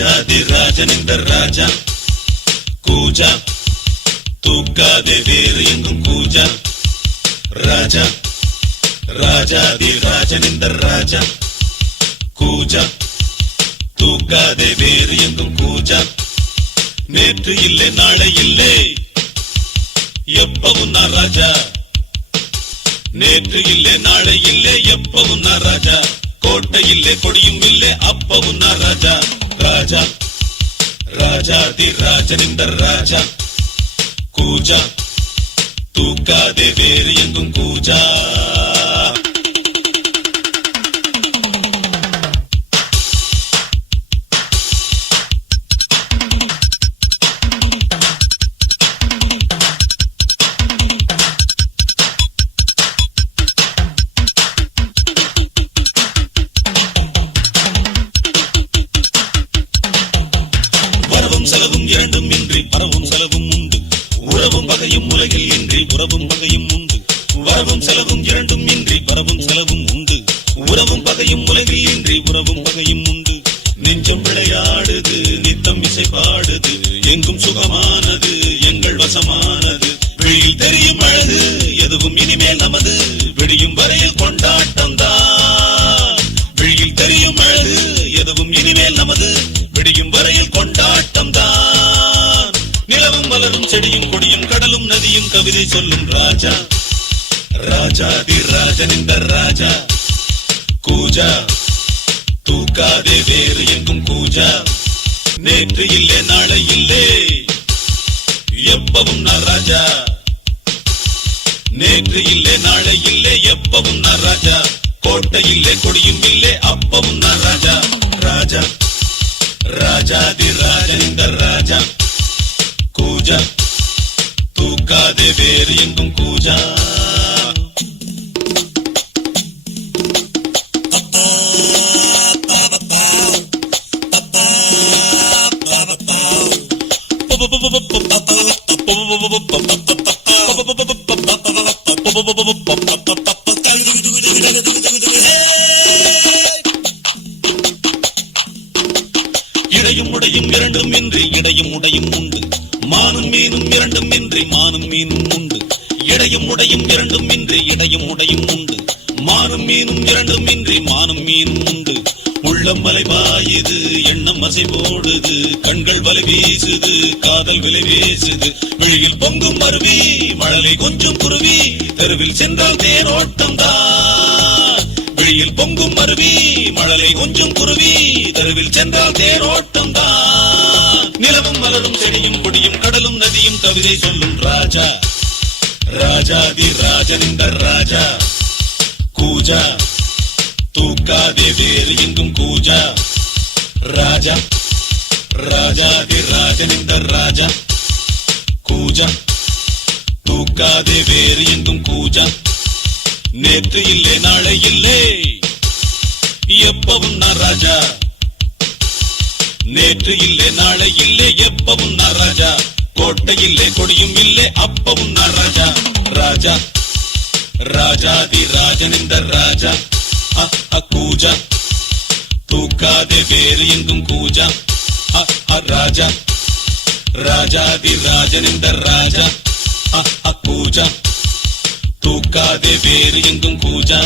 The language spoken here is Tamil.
ராஜாதி ராஜன் இந்த ராஜா கூஜா தூக்காதே வேறு எங்கும் கூஜா ராஜா ராஜாதி ராஜன் இந்த ராஜா கூஜா தூக்காதே வேறு எங்கும் கூஜா நேற்று இல்லை நாளை இல்லை எப்பவும் நான் ராஜா நேற்று இல்லை நாளை இல்லை எப்பவும் நான் ராஜா கோட்டை இல்லை கொடியும் இல்லை அப்பவும் நான் ராஜா ராஜா ராஜாதி ராஜன் இந்த ராஜா கூஜா தூக்காதே வேறு எங்கும் கூஜா செலவும் இரண்டும் இன்றி பரவும் செலவும் உண்டு உறவும் பகையும் உலகில் இன்றி உறவும் பகையும் உண்டு வரவும் செலவும் இரண்டும் இன்றி பரவும் செலவும் உண்டு உறவும் பகையும் உலகில் இன்றி உறவும் பகையும் உண்டு நெஞ்சம் விளையாடுது நித்தம் இசை பாடுது எங்கும் சுகமானது எங்கள் வசமானது வெளியில் தெரியும் அழகு எதுவும் இனிமேல் நமது விடியும் வரையில் கொண்டாட்டம் தான் வெளியில் தெரியும் அழகு எதுவும் இனிமேல் நமது விடியும் வரையில் கொண்டாட்டம் தான் நிலவும் மலரும் செடியும் கொடியும் கடலும் நதியும் கவிதை சொல்லும் ராஜா ராஜாதி ராஜன் இந்த ராஜா கூஜா தூக்காதே வேறு எங்கும் கூஜா நேற்று இல்லை நாளை இல்லை எப்பவும் நான் ராஜா நேற்று இல்லை நாளை இல்லை எப்பவும் நான் ராஜா கோட்டை இல்லை கொடியும் இல்லை அப்பவும் நான் ராஜா ராஜா ராஜாதி ராஜன் இந்த ராஜா கூஜா தூக்காதே வேறு எங்கும் கூஜா இடையும் உடையும் இரண்டும் இன்றி இடையும் உடையும் உண்டு மானும் மீனும் இரண்டும் இன்றி மானும் மீனும் உண்டு இடையும் உடையும் இரண்டும் இன்றி இடையும் உடையும் உண்டு மானும் மீனும் இரண்டும் இன்றி மானும் மீனும் உண்டு உள்ளம் மலை பாயுது எண்ணம் அசை போடுது கண்கள் வலை வீசுது காதல் விலை வீசுது விழியில் பொங்கும் அருவி மழலை கொஞ்சம் குருவி தெருவில் சென்றால் தேரோட்டம் தான் விழியில் பொங்கும் அருவி மழலை கொஞ்சம் குருவி தெருவில் சென்றால் தேரோட்டம் தான் நிலவும் மலரும் செடியும் கொடியும் கடலும் நதியும் கவிதை சொல்லும் ராஜா ராஜாதி ராஜன் இந்த ராஜா கூஜா தூக்காதே வேறு எங்கும் கூஜா ராஜா ராஜாதி ராஜன் இந்த ராஜா கூஜா தூக்காதே வேறு எங்கும் கூஜா நேற்று இல்லை நாளை இல்லை எப்பவும் நான் ராஜா நேற்று இல்லை நாளை இல்லை எப்பவும் நான் ராஜா கோட்டை இல்லை கொடியும் இல்லை அப்பவும் நான் ராஜா ராஜா ராஜாதி ராஜன் இந்த ராஜா கூஜா தூக்காதே வேறு எங்கும் கூஜா ராஜா ராஜாதி ராஜன் இந்த ராஜா கூஜா தூக்காதே வேறு எங்கும் கூஜா